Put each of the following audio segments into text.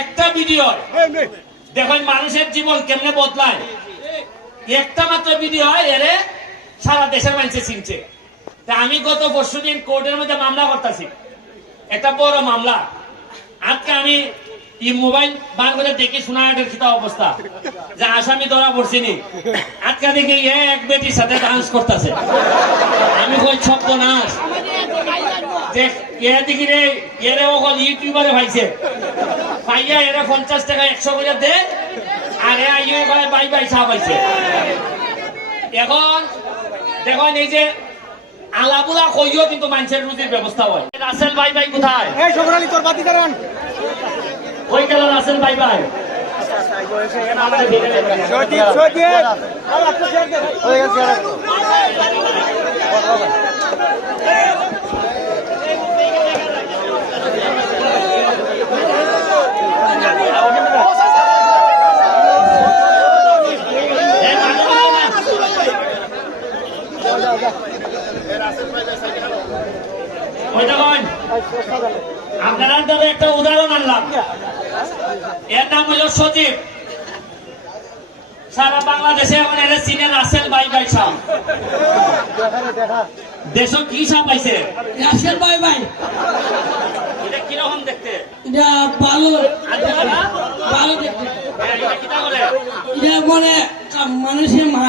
একটা ভিডিও দেখুন মানুষের জীবন কেমনে বদলায়। একটা মাত্র ভিডিও এরে সারা দেশের মানুষে চিনছে। তা আমি গত পরশুদিন কোর্টের মধ্যে মামলা করতেছি, একটা বড় মামলা। আজকে আমি এই মোবাইল বান করে দেখি সোনাহাটের খিতা অবস্থা যে আসামি ধরা পড়ছিনি। আজকে দেখি এক বেটির সাথে ডান্স করতেছে। আমি কই ছপ্প নাচ দেখ দেখি রে এরে ওখান ইউটিউবারে পাইছে, পাইয়া এরা 50 টাকা 100 করে দে আর ইয়ে করে বাই বাই চা পাইছে। এখন দেখুন এই যে আলাপুলা কইও কিন্তু মানুষের রুজির ব্যবস্থা হয়। রাসেল ভাই ভাই কোথায়? এই সবরালি তোর বাতি দাঁড়ান। ওই গেল রাসেল ভাই ভাই। সজীব সজীব আর একটা শেয়ার দে হয়ে গেছে। আপনারা দ্বারা একটা উদাহরণ আনলাম, এর নাম হলো সজীব। সারা বাংলাদেশে এখন এর চিনে রাসেল ভাই ভাই সাহ। দেশ কি সাহ পাইছে? রাসেল ভাই ভাই। এটা কিরকম দেখতে? এটা ভালো ভালো দেখতে। এটা কিটা করে? এটা মানে মানুষের মা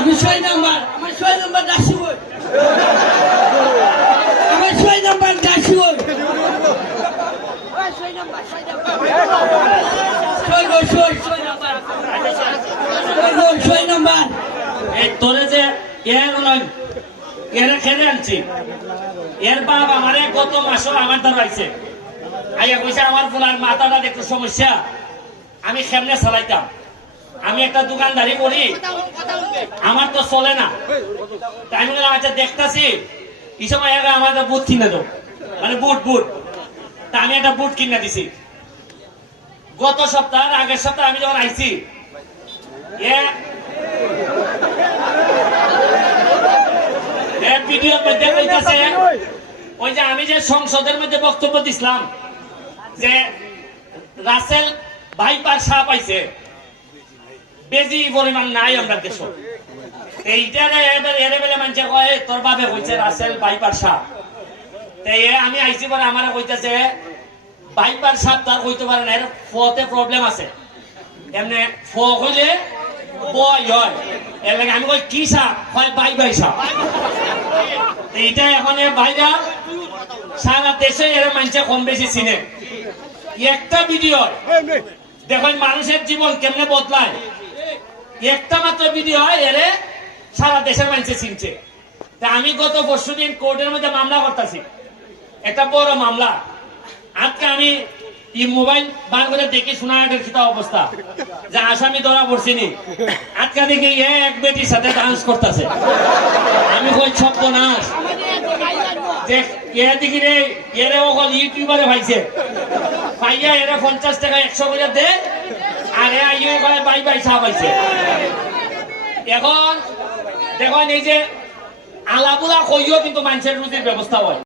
আমি 6 নাম্বার, আমার 6 নাম্বার দাসি বই, আমার 6 নাম্বার দাসি বই, 6 নাম্বার 6 নাম্বার। এই তোরে যে এর খেলে আনছি, এর বাপ আমারে গত মাসও আমার দ্বারা আইছে, আইয়া কইছে আমার ফুলার মাথাটা একটু সমস্যা, আমি কেমনে চালাইতাম। আমি একটা দোকানদারি করি, আমার তো চলে না। তাই আমি বললাম আচ্ছা দেখতাছি এই সময় আমার একটা বুট কিনে দেবো, মানে বুট বুট। তা আমি একটা বুট কিনে দিছি। গত সপ্তাহ আগের সপ্তাহ আমি যখন আইছি, ভিডিওর মধ্যে কইতাছে ওই যে আমি যে সংসদের মধ্যে বক্তব্য দিছিলাম যে রাসেল ভাইপার সাপ পাইছে, বেশি পরিমাণ নাই আমরা দেশ। এইটারে এরে বেলে মানুষে কয় তোর বাপে কইছে রাসেল ভাইপার সাপ। আমি আইছি পরে আমার কইতেছে ভাইপার সাপ তার কইতে পারে না, এর ফতে প্রবলেম আছে। এমনি ফ হইলে বয় হয়, এর লাগে আমি কই কি সাপ? হয় বাই বাই সাপ। এইটা এখন ভাইরা সারা দেশে এর মানুষে কম বেশি চিনে। একটা ভিডিও দেখুন মানুষের জীবন কেমনে বদলায়। একটা মাত্র ভিডিও এরে সারা দেশের মানুষে চিনছে। তা আমি গত পরশুদিন কোর্টের মধ্যে মামলা করতেছি, একটা বড় মামলা। আজকে আমি এই মোবাইল বান করে দেখি সোনাহাটের খিতা অবস্থা যে আসামি ধরা পড়ছিনি। আজকে দেখি এক বেটির সাথে ডান্স করতেছে। আমি কই ছপ্প নাচ দেখ দেখি রে এরে ওখান ইউটিউবারে পাইছে, পাইয়া এরা 50 টাকা 100 করে দে আর ইয়ে করে বাই বাই চা পাইছে। এখন দেখুন এই যে আলাপুলা কইও কিন্তু মানুষের রুজির ব্যবস্থা হয়।